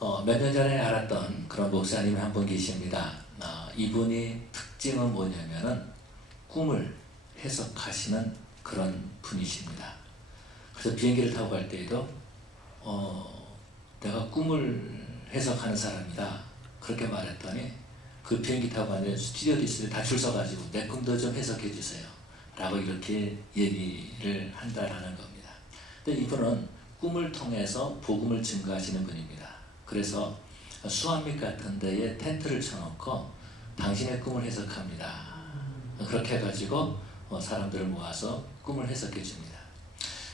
몇 년 전에 알았던 그런 목사님이 한 분 계십니다. 이분이 특징은 뭐냐면은 꿈을 해석하시는 그런 분이십니다. 그래서 비행기를 타고 갈 때에도 내가 꿈을 해석하는 사람이다 그렇게 말했더니 그 비행기 타고 가는 스튜어디스들이 다 줄 서가지고 내 꿈도 좀 해석해 주세요 라고 이렇게 얘기를 한다라는 겁니다. 근데 이분은 꿈을 통해서 복음을 증거하시는 분입니다. 그래서 수암밑 같은 데에 텐트를 쳐놓고 당신의 꿈을 해석합니다. 그렇게 해가지고 사람들을 모아서 꿈을 해석해 줍니다.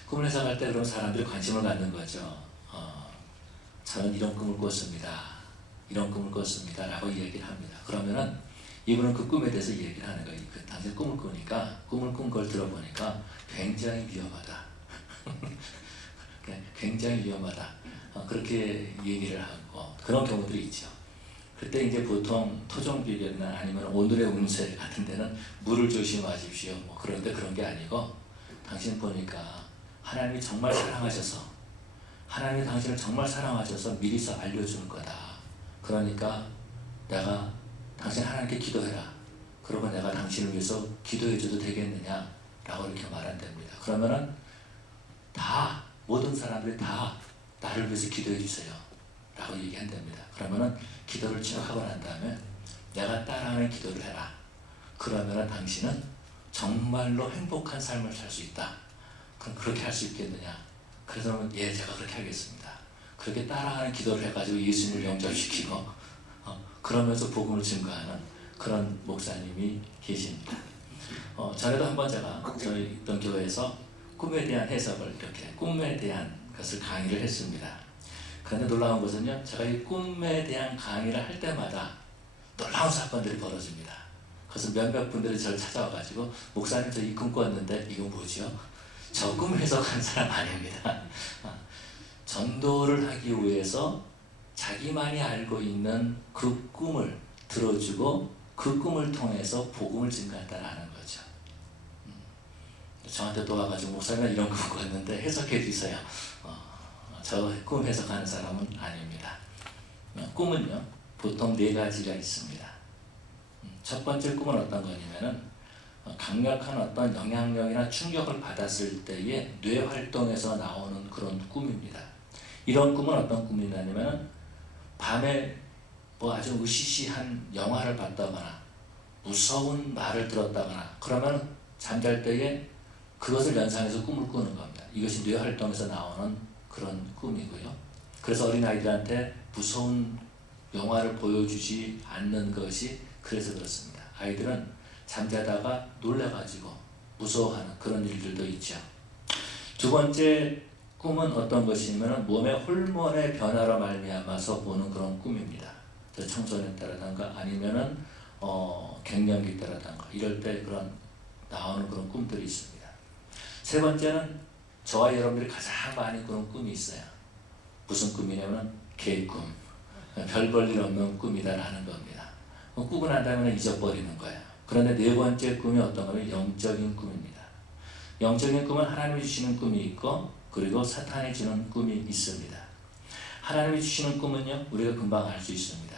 꿈을 해석할 때 그럼 사람들이 관심을 갖는 거죠. 저는 이런 꿈을 꿨습니다. 이런 꿈을 꿨습니다. 라고 얘기를 합니다. 그러면은 이분은 그 꿈에 대해서 얘기를 하는 거예요. 당신 꿈을 꾸니까, 꿈을 꾼 걸 들어보니까 굉장히 위험하다. 굉장히 위험하다. 그렇게 얘기를 하고 그런 경우들이 있죠. 그때 이제 보통 토종비결이나 아니면 오늘의 운세 같은 데는 물을 조심하십시오. 그런데 그런 게 아니고 당신 보니까 하나님이 정말 사랑하셔서 하나님이 당신을 정말 사랑하셔서 미리서 알려주는 거다. 그러니까 내가 당신 하나님께 기도해라. 그러고 내가 당신을 위해서 기도해줘도 되겠느냐? 라고 이렇게 말한답니다. 그러면은 다 모든 사람들이 다 나를 위해서 기도해 주세요 라고 얘기한답니다. 그러면은 기도를 쭉 하고 난 다음에 내가 따라하는 기도를 해라. 그러면은 당신은 정말로 행복한 삶을 살 수 있다. 그럼 그렇게 할 수 있겠느냐? 그래서 예, 제가 그렇게 하겠습니다. 그렇게 따라하는 기도를 해가지고 예수님을 영접시키고 그러면서 복음을 증거하는 그런 목사님이 계십니다. 전에도 한번 제가 저희 있던 교회에서 꿈에 대한 해석을 이렇게 꿈에 대한 것을 강의를 했습니다. 그런데 놀라운 것은요, 제가 이 꿈에 대한 강의를 할 때마다 놀라운 사건들이 벌어집니다. 그래서 몇몇 분들이 저를 찾아와가지고 목사님 저 이 꿈 꿨는데 이거 뭐죠? 저 꿈 해석하는 사람 아닙니다. 전도를 하기 위해서 자기만이 알고 있는 그 꿈을 들어주고 그 꿈을 통해서 복음을 증거한다는 거죠. 저한테 또 와가지고 목사님 이런 꿈 꿨는데 해석해 주세요. 저 꿈 해석하는 사람은 아닙니다. 꿈은요 보통 네 가지가 있습니다. 첫 번째 꿈은 어떤 거냐면은 강력한 어떤 영향력이나 충격을 받았을 때의 뇌 활동에서 나오는 그런 꿈입니다. 이런 꿈은 어떤 꿈이냐면은 밤에 아주 으시시한 영화를 봤다거나 무서운 말을 들었다거나 그러면 잠잘 때에 그것을 연상해서 꿈을 꾸는 겁니다. 이것이 뇌 활동에서 나오는 그런 꿈이고요. 그래서 어린아이들한테 무서운 영화를 보여주지 않는 것이 그래서 그렇습니다. 아이들은 잠자다가 놀라가지고 무서워하는 그런 일들도 있죠. 두 번째 꿈은 어떤 것이냐면 몸의 호르몬의 변화로 말미암아서 보는 그런 꿈입니다. 청소년 때라든가 아니면은 갱년기 때라든가 이럴 때 그런 나오는 그런 꿈들이 있습니다. 세 번째는 저와 여러분들이 가장 많이 꾸는 꿈이 있어요. 무슨 꿈이냐면 개꿈, 별 볼 일 없는 꿈이다라는 겁니다. 꾸고 난 다음에 잊어버리는 거예요. 그런데 네 번째 꿈이 어떤 거냐면 영적인 꿈입니다. 영적인 꿈은 하나님이 주시는 꿈이 있고 그리고 사탄이 주는 꿈이 있습니다. 하나님이 주시는 꿈은요 우리가 금방 알 수 있습니다.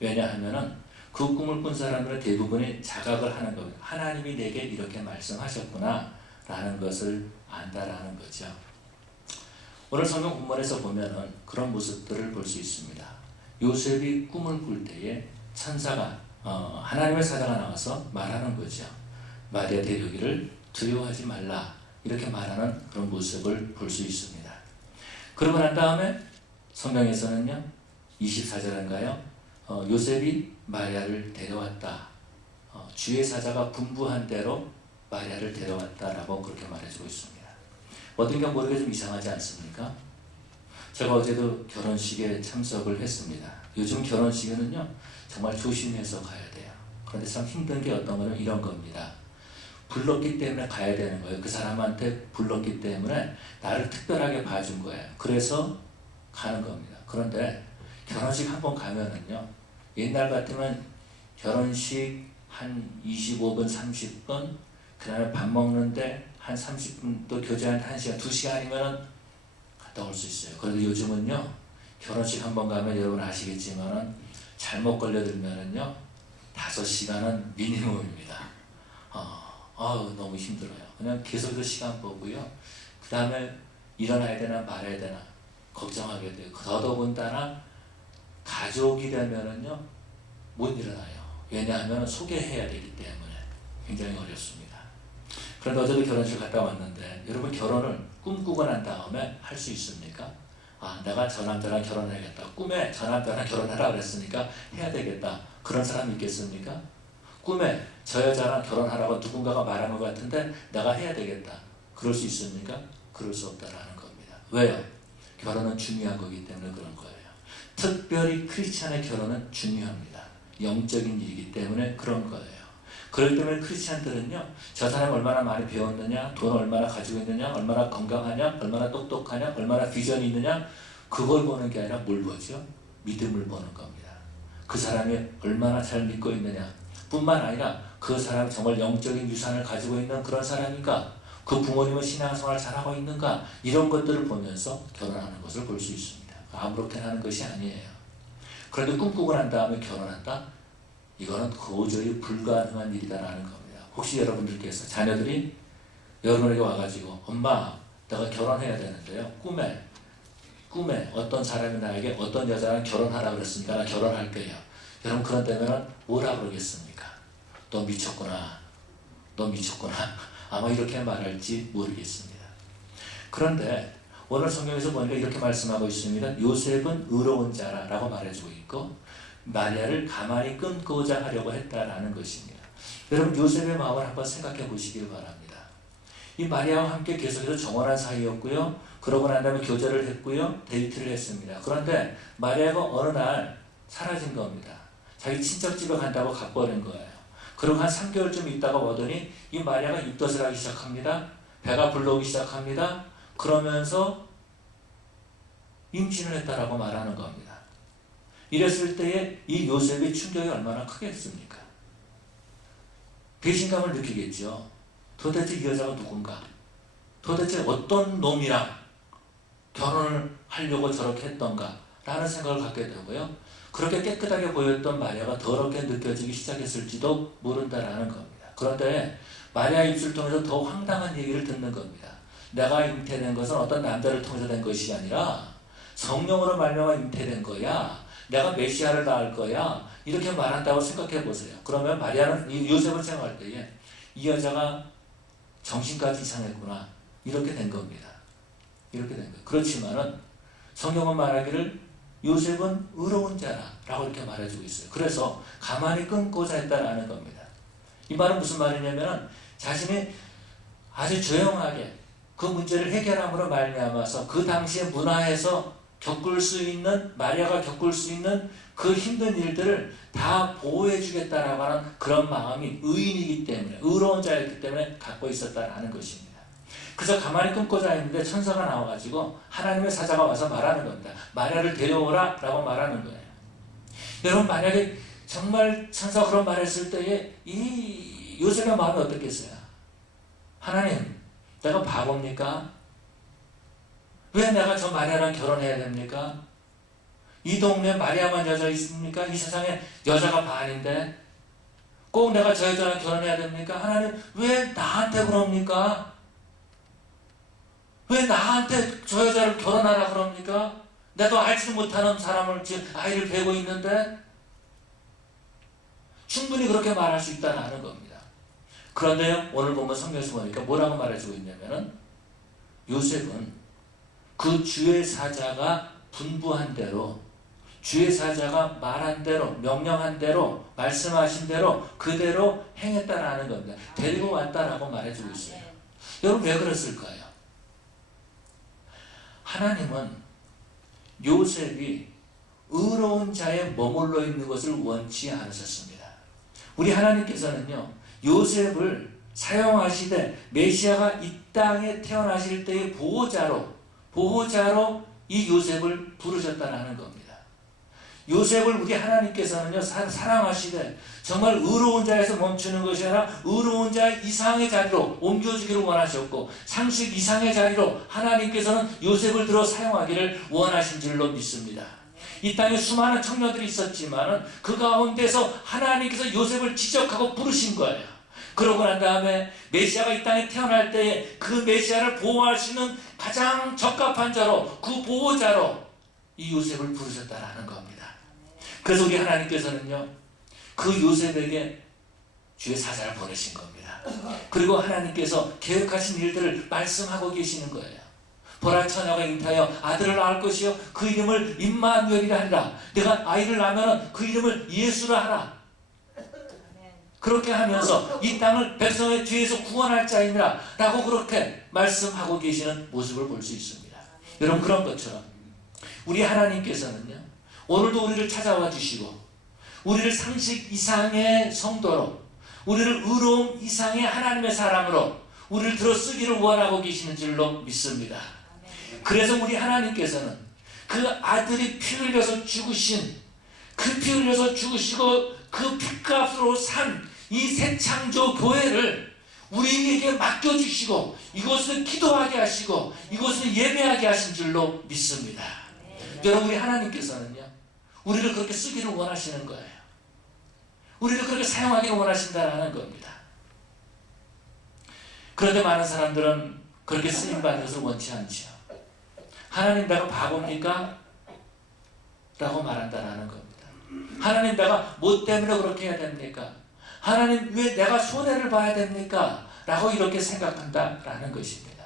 왜냐하면은 그 꿈을 꾼 사람들은 대부분이 자각을 하는 겁니다. 하나님이 내게 이렇게 말씀하셨구나 라는 것을 안다라는 거죠. 오늘 성경 본문에서 보면은 그런 모습들을 볼 수 있습니다. 요셉이 꿈을 꿀 때에 천사가 하나님의 사자가 나와서 말하는 거죠. 마리아 데려오기를 두려워하지 말라 이렇게 말하는 그런 모습을 볼 수 있습니다. 그러고 난 다음에 성경에서는요 24절인가요? 요셉이 마리아를 데려왔다. 주의 사자가 분부한 대로 마리아를 데려왔다라고 그렇게 말해주고 있습니다. 어딘가 모르게 좀 이상하지 않습니까? 제가 어제도 결혼식에 참석을 했습니다. 요즘 결혼식에는요 정말 조심해서 가야 돼요. 그런데 참 힘든 게 어떤 거는 이런 겁니다. 불렀기 때문에 가야 되는 거예요. 그 사람한테 불렀기 때문에 나를 특별하게 봐준 거예요. 그래서 가는 겁니다. 그런데 결혼식 한번 가면은요 옛날 같으면 결혼식 한 25분 30분 그 다음에 밥 먹는데 한 30분 또 교제하는데 1시간 2시간이면 갔다 올 수 있어요. 그런데 요즘은요 결혼식 한번 가면 여러분 아시겠지만은 잘못 걸려들면은요 5시간은 미니멈입니다. 너무 힘들어요. 그냥 계속 시간 보고요. 그 다음에 일어나야 되나 말아야 되나 걱정하게 돼요. 더더군다나 가족이 되면은요 못 일어나요. 왜냐하면 소개해야 되기 때문에 굉장히 어렵습니다. 그런데 어제도 결혼식 갔다 왔는데 여러분 결혼을 꿈꾸고 난 다음에 할 수 있습니까? 내가 저 남자랑 결혼해야겠다. 꿈에 저 남자랑 결혼하라 그랬으니까 해야 되겠다. 그런 사람 있겠습니까? 꿈에 저 여자랑 결혼하라고 누군가가 말한 것 같은데 내가 해야 되겠다. 그럴 수 있습니까? 그럴 수 없다라는 겁니다. 왜요? 결혼은 중요한 거기 때문에 그런 거예요. 특별히 크리스찬의 결혼은 중요합니다. 영적인 일이기 때문에 그런 거예요. 그렇기 때문에 크리스찬들은요, 저 사람이 얼마나 많이 배웠느냐, 돈 얼마나 가지고 있느냐, 얼마나 건강하냐, 얼마나 똑똑하냐, 얼마나 비전이 있느냐, 그걸 보는 게 아니라 뭘 보죠? 믿음을 보는 겁니다. 그 사람이 얼마나 잘 믿고 있느냐 뿐만 아니라 그 사람이 정말 영적인 유산을 가지고 있는 그런 사람인가, 그 부모님은 신앙생활 잘하고 있는가, 이런 것들을 보면서 결혼하는 것을 볼 수 있습니다. 아무렇게나 하는 것이 아니에요. 그런데 꿈꾸고 난 다음에 결혼한다? 이거는 도저히 불가능한 일이다라는 겁니다. 혹시 여러분들께서 자녀들이 여러분에게 와가지고 엄마 내가 결혼해야 되는데요. 꿈에 어떤 사람이 나에게 어떤 여자랑 결혼하라고 그랬으니까 나 결혼할 거예요. 여러분 그런다면 뭐라 그러겠습니까? 너 미쳤구나. 너 미쳤구나. 아마 이렇게 말할지 모르겠습니다. 그런데 오늘 성경에서 보니까 이렇게 말씀하고 있습니다. 요셉은 의로운 자라고 말해주고 있고 마리아를 가만히 끊고자 하려고 했다라는 것입니다. 여러분 요셉의 마음을 한번 생각해 보시길 바랍니다. 이 마리아와 함께 계속해서 정원한 사이였고요. 그러고 난 다음에 교제를 했고요. 데이트를 했습니다. 그런데 마리아가 어느 날 사라진 겁니다. 자기 친척집에 간다고 가버린 거예요. 그리고 한 3개월쯤 있다가 오더니 이 마리아가 입덧을 하기 시작합니다. 배가 불러오기 시작합니다. 그러면서 임신을 했다라고 말하는 겁니다. 이랬을 때에 이 요셉의 충격이 얼마나 크겠습니까? 배신감을 느끼겠죠. 도대체 이 여자가 누군가? 도대체 어떤 놈이랑 결혼을 하려고 저렇게 했던가? 라는 생각을 갖게 되고요. 그렇게 깨끗하게 보였던 마리아가 더럽게 느껴지기 시작했을지도 모른다라는 겁니다. 그런데 마리아 입술을 통해서 더 황당한 얘기를 듣는 겁니다. 내가 잉태된 것은 어떤 남자를 통해서 된 것이 아니라 성령으로 말미암아 잉태된 거야. 내가 메시아를 낳을 거야. 이렇게 말한다고 생각해 보세요. 그러면 마리아는 이 요셉을 생각할 때에 이 여자가 정신까지 이상했구나. 이렇게 된 겁니다. 이렇게 된 거예요. 그렇지만은 성경은 말하기를 요셉은 의로운 자라고 이렇게 말해주고 있어요. 그래서 가만히 끊고자 했다라는 겁니다. 이 말은 무슨 말이냐면은 자신이 아주 조용하게 그 문제를 해결함으로 말미암아서 그 당시의 문화에서 겪을 수 있는, 마리아가 겪을 수 있는 그 힘든 일들을 다 보호해 주겠다라고 하는 그런 마음이 의인이기 때문에, 의로운 자였기 때문에 갖고 있었다라는 것입니다. 그래서 가만히 끊고자 했는데 천사가 나와가지고 하나님의 사자가 와서 말하는 겁니다. 마리아를 데려오라 라고 말하는 거예요. 여러분 만약에 정말 천사가 그런 말을 했을 때에 이 요셉의 마음이 어떻겠어요? 하나님, 내가 바보입니까? 왜 내가 저 마리아랑 결혼해야 됩니까? 이 동네에 마리아만 여자 있습니까? 이 세상에 여자가 반인데 꼭 내가 저 여자랑 결혼해야 됩니까? 하나님 왜 나한테 그럽니까? 왜 나한테 저 여자를 결혼하라 그럽니까? 나도 알지 못하는 사람을 지금 아이를 베고 있는데 충분히 그렇게 말할 수 있다는 겁니다. 그런데 오늘 보면 성경에서 보니까 뭐라고 말해주고 있냐면은 요셉은 그 주의 사자가 분부한 대로, 주의 사자가 말한 대로, 명령한 대로, 말씀하신 대로 그대로 행했다라는 겁니다. 데리고 왔다라고 말해주고 있어요. 여러분 왜 그랬을까요? 하나님은 요셉이 의로운 자에 머물러 있는 것을 원치 않으셨습니다. 우리 하나님께서는요, 요셉을 사용하시되 메시아가 이 땅에 태어나실 때의 보호자로 이 요셉을 부르셨다는 겁니다. 요셉을 우리 하나님께서는요 사랑하시되 정말 의로운 자에서 멈추는 것이 아니라 의로운 자 이상의 자리로 옮겨주기를 원하셨고 상식 이상의 자리로 하나님께서는 요셉을 들어 사용하기를 원하신 줄로 믿습니다. 이 땅에 수많은 청년들이 있었지만 그 가운데서 하나님께서 요셉을 지적하고 부르신 거예요. 그러고 난 다음에 메시아가 이 땅에 태어날 때에 그 메시아를 보호할 수 있는 가장 적합한 자로 그 보호자로 이 요셉을 부르셨다라는 겁니다. 그래서 우리 하나님께서는요 그 요셉에게 주의 사자를 보내신 겁니다. 그리고 하나님께서 계획하신 일들을 말씀하고 계시는 거예요. 보라 처녀가 잉태하여 아들을 낳을 것이요 그 이름을 임마누엘이라 하리라. 내가 아이를 낳으면 그 이름을 예수라 하라. 그렇게 하면서 이 땅을 백성의 뒤에서 구원할 자이니라 라고 그렇게 말씀하고 계시는 모습을 볼 수 있습니다. 여러분 그런 것처럼 우리 하나님께서는요 오늘도 우리를 찾아와 주시고 우리를 상식 이상의 성도로 우리를 의로움 이상의 하나님의 사람으로 우리를 들어 쓰기를 원하고 계시는 줄로 믿습니다. 그래서 우리 하나님께서는 그 아들이 피 흘려서 죽으신 그 피 흘려서 죽으시고 그 피값으로 산 이 새 창조 교회를 우리에게 맡겨주시고 이곳을 기도하게 하시고 이곳을 예배하게 하신 줄로 믿습니다. 여러분 우리 하나님께서는요 우리를 그렇게 쓰기를 원하시는 거예요. 우리를 그렇게 사용하기를 원하신다는 겁니다. 그런데 많은 사람들은 그렇게 쓰임받는 것을 원치 않지요. 하나님 내가 바보입니까? 라고 말한다는 겁니다. 하나님 내가 뭐 때문에 그렇게 해야 됩니까? 하나님 왜 내가 손해를 봐야 됩니까? 라고 이렇게 생각한다라는 것입니다.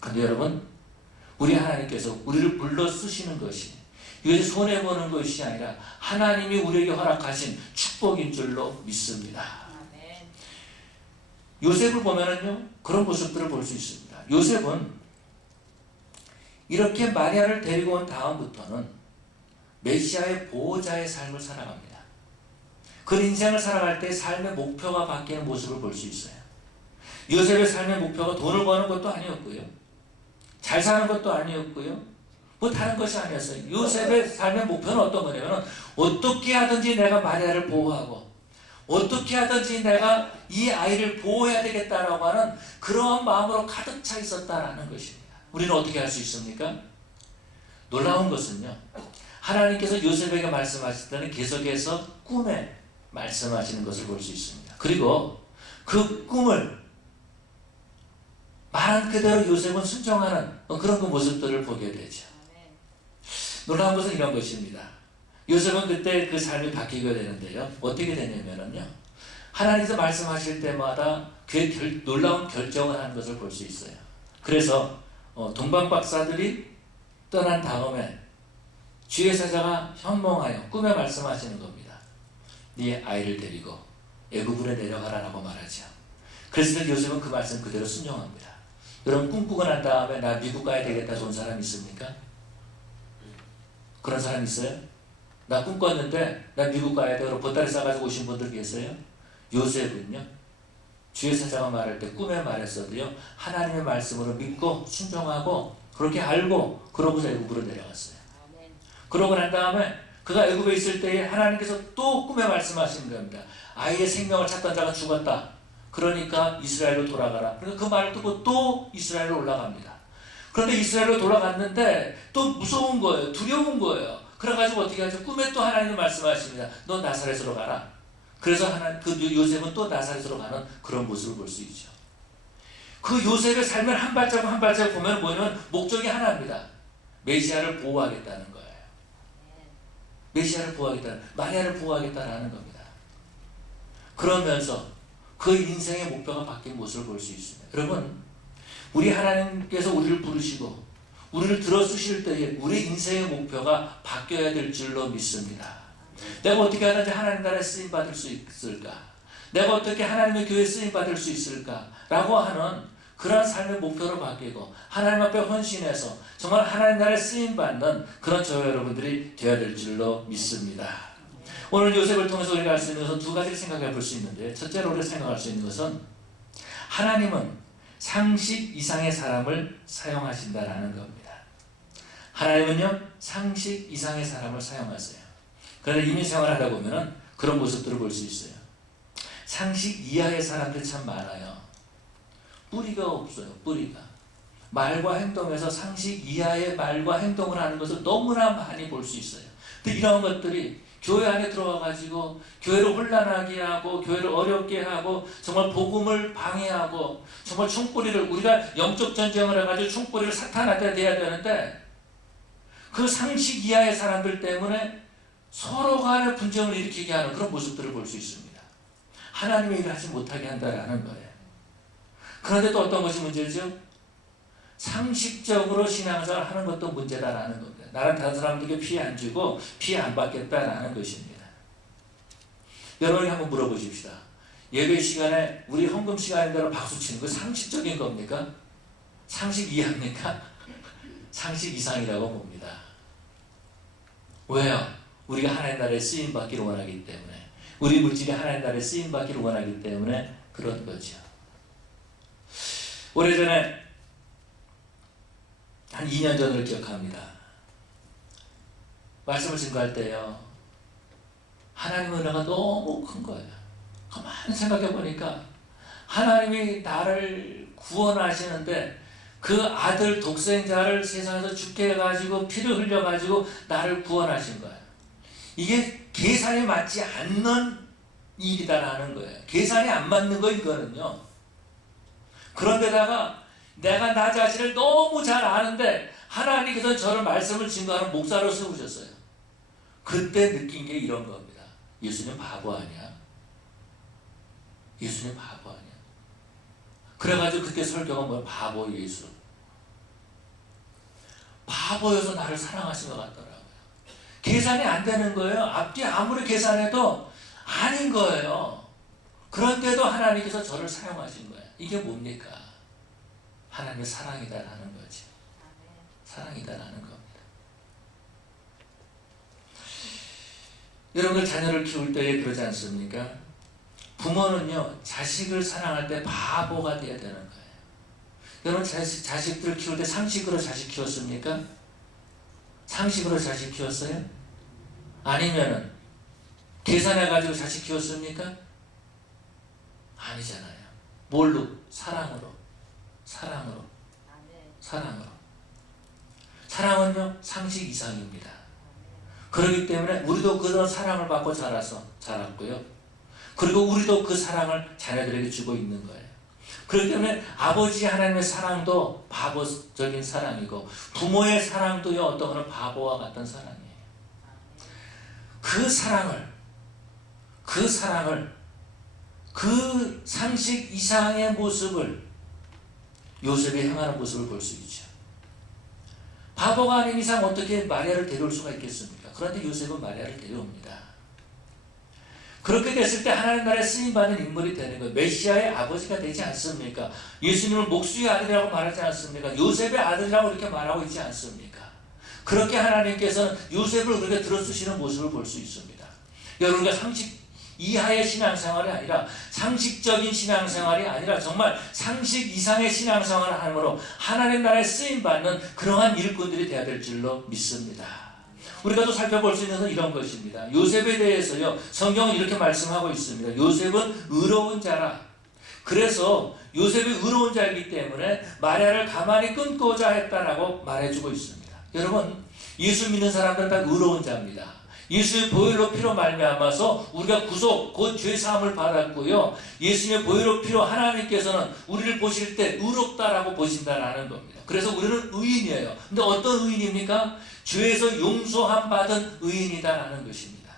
그런데 여러분 우리 하나님께서 우리를 불러 쓰시는 것이 이것이 손해보는 것이 아니라 하나님이 우리에게 허락하신 축복인 줄로 믿습니다. 요셉을 보면은요 그런 모습들을 볼 수 있습니다. 요셉은 이렇게 마리아를 데리고 온 다음부터는 메시아의 보호자의 삶을 살아갑니다. 그 인생을 살아갈 때 삶의 목표가 바뀌는 모습을 볼 수 있어요. 요셉의 삶의 목표가 돈을 버는 것도 아니었고요. 잘 사는 것도 아니었고요. 뭐 다른 것이 아니었어요. 요셉의 삶의 목표는 어떤 거냐면 어떻게 하든지 내가 마리아를 보호하고 어떻게 하든지 내가 이 아이를 보호해야 되겠다라고 하는 그러한 마음으로 가득 차 있었다라는 것입니다. 우리는 어떻게 할 수 있습니까? 놀라운 것은요. 하나님께서 요셉에게 말씀하실 때는 계속해서 꿈에 말씀하시는 것을 볼 수 있습니다. 그리고 그 꿈을 말한 그대로 요셉은 순종하는 그런 그 모습들을 보게 되죠. 놀라운 것은 이런 것입니다. 요셉은 그때 그 삶이 바뀌게 되는데요. 어떻게 되냐면요. 하나님께서 말씀하실 때마다 그 놀라운 결정을 하는 것을 볼 수 있어요. 그래서 동방 박사들이 떠난 다음에 주의 사자가 현몽하여 꿈에 말씀하시는 겁니다. 네 아이를 데리고 애굽으로 내려가라 라고 말하죠. 그래서 요셉은 그 말씀 그대로 순종합니다. 여러분 꿈꾸고 난 다음에 나 미국 가야 되겠다 좋은 사람 있습니까? 그런 사람 있어요? 나 꿈꿨는데 나 미국 가야 돼. 그럼 보따리 싸가지고 오신 분들 계세요? 요셉은요 주의 사자가 말할 때 꿈에 말했어도요 하나님의 말씀으로 믿고 순종하고 그렇게 알고 그러고서 애굽으로 내려갔어요. 그러고 난 다음에 그가 애굽에 있을 때에 하나님께서 또 꿈에 말씀하시는 겁니다. 아이의 생명을 찾던 자가 죽었다. 그러니까 이스라엘로 돌아가라. 그러니까 그 말을 듣고 또 이스라엘로 올라갑니다. 그런데 이스라엘로 돌아갔는데 또 무서운 거예요. 두려운 거예요. 그래가지고 어떻게 하죠? 꿈에 또 하나님이 말씀하십니다. 너 나사렛으로 가라. 그래서 그 요셉은 또 나사렛으로 가는 그런 모습을 볼 수 있죠. 그 요셉의 삶을 한 발자국 한 발자국 보면 뭐냐면 목적이 하나입니다. 메시아를 보호하겠다는 거예요. 메시아를 보호하겠다는, 마리아를 보호하겠다는 겁니다. 그러면서 그 인생의 목표가 바뀐 모습을 볼 수 있습니다. 여러분, 우리 하나님께서 우리를 부르시고 우리를 들어 쓰실 때에 우리 인생의 목표가 바뀌어야 될 줄로 믿습니다. 내가 어떻게 하든지 하나님 나라에 쓰임받을 수 있을까? 내가 어떻게 하나님의 교회에 쓰임받을 수 있을까? 라고 하는 그런 삶의 목표로 바뀌고 하나님 앞에 헌신해서 정말 하나님 나라에 쓰임받는 그런 저와 여러분들이 되어야 될 줄로 믿습니다. 오늘 요셉을 통해서 우리가 알 수 있는 것은 두 가지를 생각해 볼 수 있는데, 첫째로 우리가 생각할 수 있는 것은 하나님은 상식 이상의 사람을 사용하신다라는 겁니다. 하나님은요 상식 이상의 사람을 사용하세요. 그런데 이민 생활하다 보면은 그런 모습들을 볼 수 있어요. 상식 이하의 사람들이 참 많아요. 뿌리가 없어요. 뿌리가. 말과 행동에서 상식 이하의 말과 행동을 하는 것을 너무나 많이 볼 수 있어요. 근데 이런 것들이 교회 안에 들어와가지고 교회를 혼란하게 하고 교회를 어렵게 하고 정말 복음을 방해하고 정말 충뿌리를 우리가 영적 전쟁을 해가지고 충뿌리를 사탄한테 내야 되는데 그 상식 이하의 사람들 때문에 서로 간의 분쟁을 일으키게 하는 그런 모습들을 볼 수 있습니다. 하나님의 일을 하지 못하게 한다는 거예요. 그런데 또 어떤 것이 문제죠? 상식적으로 신앙생활을 하는 것도 문제다라는 겁니다. 나는 다른 사람들에게 피해 안 주고 피해 안 받겠다라는 것입니다. 여러분이 한번 물어보십시다. 예배 시간에 우리 헌금 시간인대로 박수 치는 거 상식적인 겁니까? 상식 이하입니까? 상식 이상이라고 봅니다. 왜요? 우리가 하나님 나라에 쓰임받기를 원하기 때문에 우리 물질이 하나님 나라에 쓰임받기를 원하기 때문에 그런 거죠. 오래전에 한 2년 전을 기억합니다. 말씀을 증거할 때요. 하나님의 은혜가 너무 큰 거예요. 가만히 생각해 보니까 하나님이 나를 구원하시는데 그 아들 독생자를 세상에서 죽게 해가지고 피를 흘려가지고 나를 구원하신 거예요. 이게 계산이 맞지 않는 일이다라는 거예요. 계산이 안 맞는 거 이거는요. 그런데다가 내가 나 자신을 너무 잘 아는데 하나님께서 저를 말씀을 증거하는 목사로 세우셨어요. 그때 느낀 게 이런 겁니다. 예수님 바보 아니야? 예수님 바보 아니야? 그래가지고 그때 설교가 뭐야? 바보 예수. 바보여서 나를 사랑하신 것 같더라고요. 계산이 안 되는 거예요. 앞뒤 아무리 계산해도 아닌 거예요. 그런데도 하나님께서 저를 사용하신 거예요. 이게 뭡니까? 하나님의 사랑이다라는 거지. 사랑이다라는 겁니다. 여러분들 자녀를 키울 때 그러지 않습니까? 부모는요 자식을 사랑할 때 바보가 돼야 되는 거예요. 여러분 자식들을 키울 때 상식으로 자식 키웠습니까? 상식으로 자식 키웠어요? 아니면은 계산해가지고 자식 키웠습니까? 아니잖아요. 뭘로? 사랑으로. 사랑으로. 사랑으로. 사랑은요 상식 이상입니다. 그렇기 때문에 우리도 그런 사랑을 받고 자랐고요. 그리고 우리도 그 사랑을 자녀들에게 주고 있는 거예요. 그렇기 때문에 아버지 하나님의 사랑도 바보적인 사랑이고 부모의 사랑도요 어떤 거는 바보와 같은 사랑이에요. 그 사랑을 그 상식 이상의 모습을 요셉이 행하는 모습을 볼 수 있죠. 바보가 아닌 이상 어떻게 마리아를 데려올 수가 있겠습니까? 그런데 요셉은 마리아를 데려옵니다. 그렇게 됐을 때 하나님 나라에 쓰임받는 인물이 되는 거예요. 메시아의 아버지가 되지 않습니까? 예수님을 목수의 아들이라고 말하지 않습니까? 요셉의 아들이라고 이렇게 말하고 있지 않습니까? 그렇게 하나님께서는 요셉을 그렇게 들어쓰시는 모습을 볼 수 있습니다. 여러분과 상식 이하의 신앙생활이 아니라 상식적인 신앙생활이 아니라 정말 상식 이상의 신앙생활을 함으로 하나님 나라에 쓰임받는 그러한 일꾼들이 되어야 될 줄로 믿습니다. 우리가 또 살펴볼 수 있는 것은 이런 것입니다. 요셉에 대해서요 성경은 이렇게 말씀하고 있습니다. 요셉은 의로운 자라. 그래서 요셉이 의로운 자이기 때문에 마리아를 가만히 끊고자 했다라고 말해주고 있습니다. 여러분 예수 믿는 사람들은 다 의로운 자입니다. 예수의 보혈로 피로 말미암아서 우리가 구속 곧 죄 사함을 받았고요. 예수님의 보혈로 피로 하나님께서는 우리를 보실 때 의롭다라고 보신다라는 겁니다. 그래서 우리는 의인이에요. 근데 어떤 의인입니까? 죄에서 용서함 받은 의인이다라는 것입니다.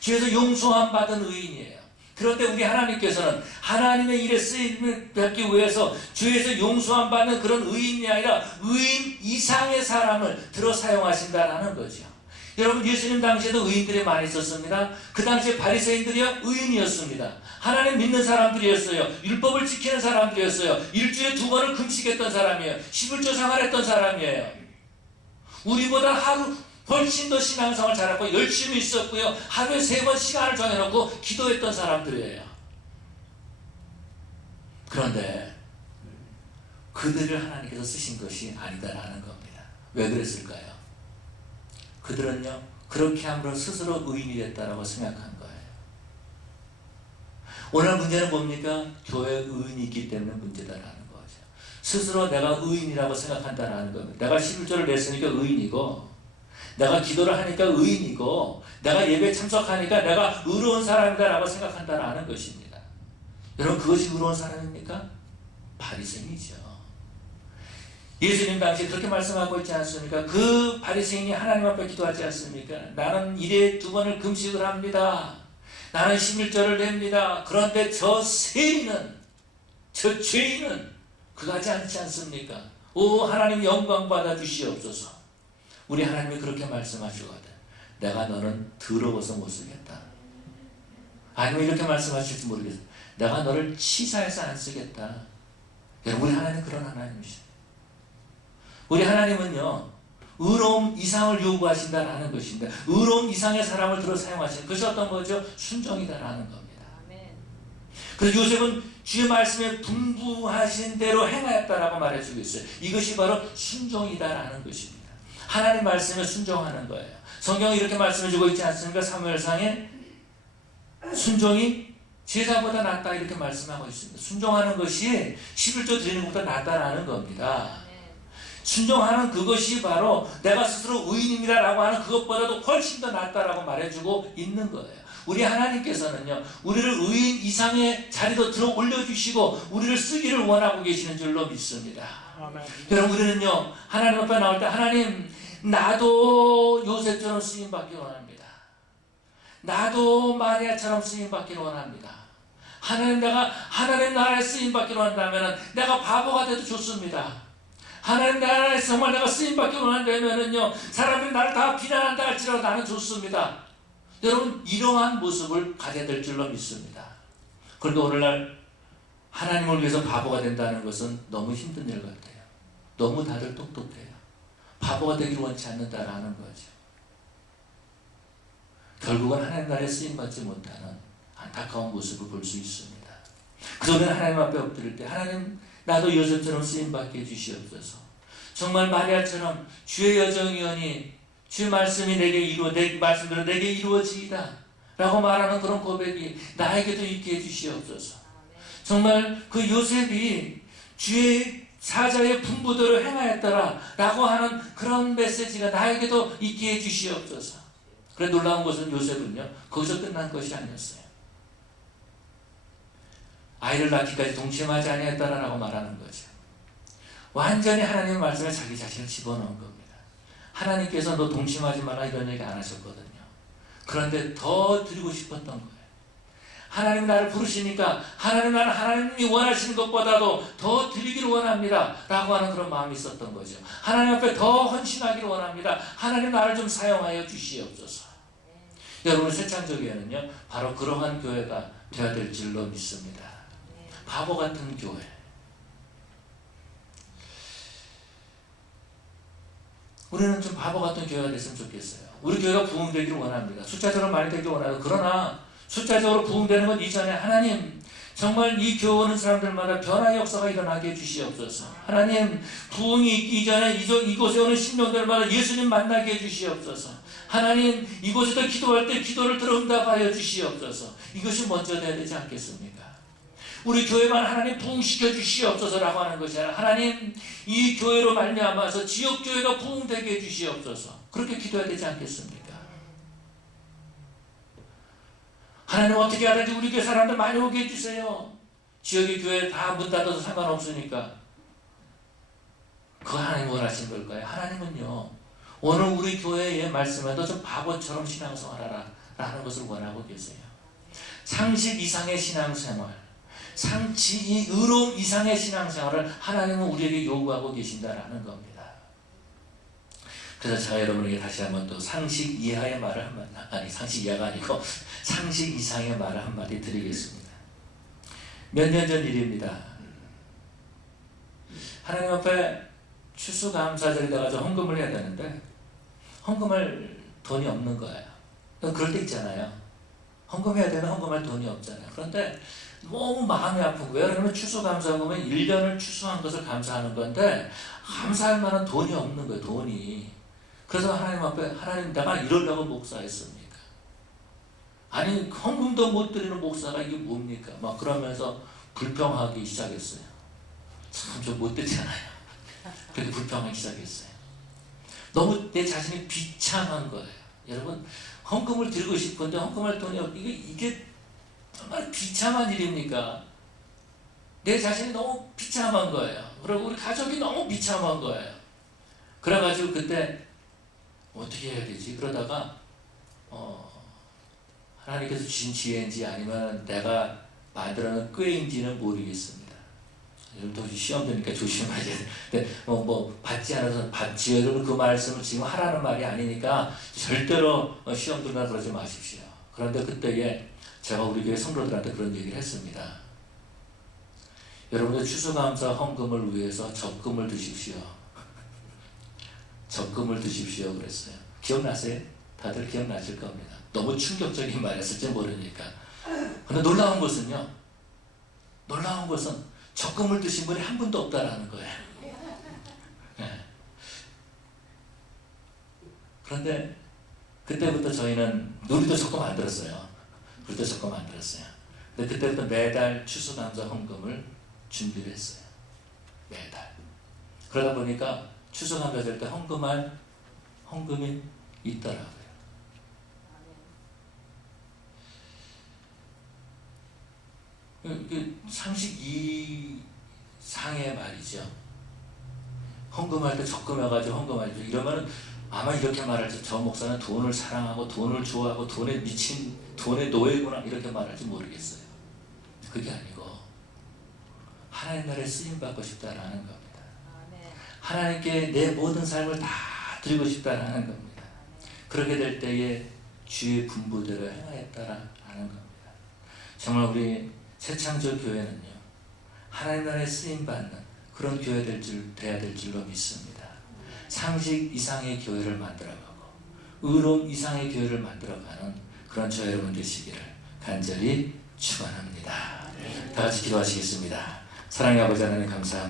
죄에서 용서함 받은 의인이에요. 그런데 우리 하나님께서는 하나님의 일에 쓰임을 받기 위해서 죄에서 용서함 받는 그런 의인이 아니라 의인 이상의 사람을 들어 사용하신다라는 거죠. 여러분 예수님 당시에도 의인들이 많이 있었습니다. 그 당시에 바리새인들이요 의인이었습니다. 하나님 믿는 사람들이었어요. 율법을 지키는 사람들이었어요. 일주일에 2번을 금식했던 사람이에요. 11조 생활했던 사람이에요. 우리보다 하루 훨씬 더 신앙생활 잘하고 열심히 있었고요. 하루에 3번 시간을 정해놓고 기도했던 사람들이에요. 그런데 그들을 하나님께서 쓰신 것이 아니다라는 겁니다. 왜 그랬을까요? 그들은요 그렇게 함으로 스스로 의인이 됐다라고 생각한 거예요. 오늘 문제는 뭡니까? 교회 의인이 있기 때문에 문제다라는 거죠. 스스로 내가 의인이라고 생각한다라는 겁니다. 내가 11조를 냈으니까 의인이고, 내가 기도를 하니까 의인이고, 내가 예배에 참석하니까 내가 의로운 사람이다라고 생각한다라는 것입니다. 여러분, 그것이 의로운 사람입니까? 바리새인이죠. 예수님 당시 그렇게 말씀하고 있지 않습니까? 그 바리새인이 하나님 앞에 기도하지 않습니까? 나는 일에 2번을 금식을 합니다. 나는 11조를 냅니다. 그런데 저 세리는, 저 죄인은 그가지 않지 않습니까? 오 하나님 영광 받아 주시옵소서. 우리 하나님이 그렇게 말씀하시거든. 내가 너는 더러워서 못 쓰겠다. 아니면 이렇게 말씀하실지 모르겠어. 내가 너를 치사해서 안 쓰겠다. 여러분, 우리 하나님 그런 하나님이시죠. 우리 하나님은요, 의로움 이상을 요구하신다라는 것입니다. 의로움 이상의 사람을 들어 사용하시는 것이 어떤 거죠? 순종이다라는 겁니다. 그래서 요셉은 주의 말씀에 분부하신 대로 행하였다라고 말해주고 있어요. 이것이 바로 순종이다라는 것입니다. 하나님 말씀에 순종하는 거예요. 성경이 이렇게 말씀해주고 있지 않습니까? 사무엘상에 순종이 제사보다 낫다 이렇게 말씀하고 있습니다. 순종하는 것이 11조 드리는 것보다 낫다라는 겁니다. 순종하는 그것이 바로 내가 스스로 의인입니다라고 하는 그것보다도 훨씬 더 낫다라고 말해주고 있는 거예요. 우리 하나님께서는요, 우리를 의인 이상의 자리도 들어 올려주시고 우리를 쓰기를 원하고 계시는 줄로 믿습니다. 아멘. 여러분, 우리는요, 하나님 앞에 나올 때 하나님, 나도 요셉처럼 쓰임받기를 원합니다. 나도 마리아처럼 쓰임받기를 원합니다. 하나님, 내가 하나님 나라에 쓰임받기를 원한다면 내가 바보가 돼도 좋습니다. 하나님 나라에 정말 내가 쓰임받기 원한다면은요, 사람들이 나를 다 비난한다 할지라도 나는 좋습니다. 여러분, 이러한 모습을 가져야 될 줄로 믿습니다. 그런데 오늘날 하나님을 위해서 바보가 된다는 것은 너무 힘든 일 같아요. 너무 다들 똑똑해요. 바보가 되기를 원치 않는다라는 거죠. 결국은 하나님 나라에 쓰임받지 못하는 안타까운 모습을 볼 수 있습니다. 그러면 하나님 앞에 엎드릴 때, 하나님, 나도 요셉처럼 쓰임받게 해주시옵소서. 정말 마리아처럼 주의 여정이오니 주의 말씀이 내 말씀대로 내게 이루어지이다 라고 말하는 그런 고백이 나에게도 있게 해주시옵소서. 정말 그 요셉이 주의 사자의 분부대로 행하였더라 라고 하는 그런 메시지가 나에게도 있게 해주시옵소서. 그래, 놀라운 것은 요셉은요, 거기서 끝난 것이 아니었어요. 아이를 낳기까지 동침하지 아니했다라고 말하는 거죠. 완전히 하나님의 말씀에 자기 자신을 집어넣은 겁니다. 하나님께서 너 동침하지 마라 이런 얘기 안 하셨거든요. 그런데 더 드리고 싶었던 거예요. 하나님 나를 부르시니까 하나님 나는 하나님이 원하시는 것보다도 더 드리기를 원합니다 라고 하는 그런 마음이 있었던 거죠. 하나님 앞에 더 헌신하기를 원합니다. 하나님 나를 좀 사용하여 주시옵소서. 여러분, 새창조교회는요, 바로 그러한 교회가 되어야 될 줄로 믿습니다. 바보 같은 교회. 우리는 좀 바보 같은 교회가 됐으면 좋겠어요. 우리 교회가 부흥되기를 원합니다. 숫자적으로 많이 되기를 원하고, 그러나 숫자적으로 부흥되는 것 이전에 하나님, 정말 이 교회 오는 사람들마다 변화의 역사가 일어나게 해주시옵소서. 하나님, 부흥이 있기 이전에 이곳에 오는 심령들마다 예수님 만나게 해주시옵소서. 하나님, 이곳에서 기도할 때 기도를 들어 응답하여 주시옵소서. 이것이 먼저 돼야 되지 않겠습니까? 우리 교회만 하나님 부흥시켜 주시옵소서라고 하는 것이 아니라, 하나님, 이 교회로 말미암아서 지역교회가 부흥되게 해주시옵소서. 그렇게 기도해야 되지 않겠습니까? 하나님, 어떻게 하든지 우리 교회 사람들 많이 오게 해주세요. 지역의 교회 다 문 닫아도 상관없으니까. 그거 하나님 원하시는 걸까요? 하나님은요, 오늘 우리 교회에 말씀해도 좀 바보처럼 신앙생활하라 라는 것을 원하고 계세요. 상식 이상의 신앙생활, 상치 의로움 이상의 신앙생활을 하나님은 우리에게 요구하고 계신다라는 겁니다. 그래서 제가 여러분에게 다시 한번 또 상식 이하의 말을 한마디, 아니 상식 이하가 아니고 상식 이상의 말을 한마디 드리겠습니다. 몇 년 전 일입니다. 하나님 앞에 추수감사절이 돼가지고 헌금을 해야 되는데 헌금할 돈이 없는 거예요. 그럴 때 있잖아요. 헌금해야 되는데 헌금할 돈이 없잖아요. 그런데 너무 마음이 아픈 거예요. 그러면 추수감사금은 1년을 추수한 것을 감사하는 건데 감사할 만한 돈이 없는 거예요. 돈이. 그래서 하나님 앞에 하나님 내가 이러려고 목사했습니까? 아니 헌금도 못 드리는 목사가 이게 뭡니까? 막 그러면서 불평하기 시작했어요. 참 좀 못되잖아요. 그렇게 불평하기 시작했어요. 너무 내 자신이 비참한 거예요. 여러분 헌금을 드리고 싶은데 헌금할 돈이 이게 정말 비참한 일입니까? 내 자신이 너무 비참한 거예요. 그리고 우리 가족이 너무 비참한 거예요. 그래가지고 그때 어떻게 해야 되지? 그러다가 하나님께서 주신 지혜인지 아니면 내가 만들어놓은 꾀인지는 모르겠습니다. 여러분도 시험 되니까 조심하셔야 돼요. 근데 뭐 받지 않아서 받지요. 여러분 그 말씀을 지금 하라는 말이 아니니까 절대로 시험 들거나 그러지 마십시오. 그런데 그때에 제가 우리 교회 성도들한테 그런 얘기를 했습니다. 여러분들 추수감사 헌금을 위해서 적금을 드십시오. 적금을 드십시오 그랬어요. 기억나세요? 다들 기억나실 겁니다. 너무 충격적인 말이었을지 모르니까. 그런데 놀라운 것은 적금을 드신 분이 한 분도 없다라는 거예요. 네. 그런데 그때부터 저희는 우리도 적금 안 들었어요. 근데 그때부터 매달 추수감사 헌금을 준비를 했어요. 매달. 그러다 보니까 추수감사 될 때 헌금이 있더라고요. 상식 이상의 말이죠. 헌금할 때 적금해가지고 헌금할 때 이러면은 아마 이렇게 말할지 저 목사는 돈을 사랑하고 돈을 좋아하고 돈에 미친 돈의 노예구나 이렇게 말할지 모르겠어요. 그게 아니고 하나님 나라에 쓰임받고 싶다라는 겁니다. 하나님께 내 모든 삶을 다 드리고 싶다라는 겁니다. 그렇게 될 때에 주의 분부대로 행하였다라는 겁니다. 정말 우리 새창조 교회는요 하나님 나라에 쓰임받는 그런 교회 돼야 될 줄로 믿습니다. 상식 이상의 교회를 만들어가고 의로움 이상의 교회를 만들어가는 그런 저 여러분 되시기를 간절히 축원합니다. 다 같이 기도하시겠습니다. 사랑의 아버지 하나님 감사합니다.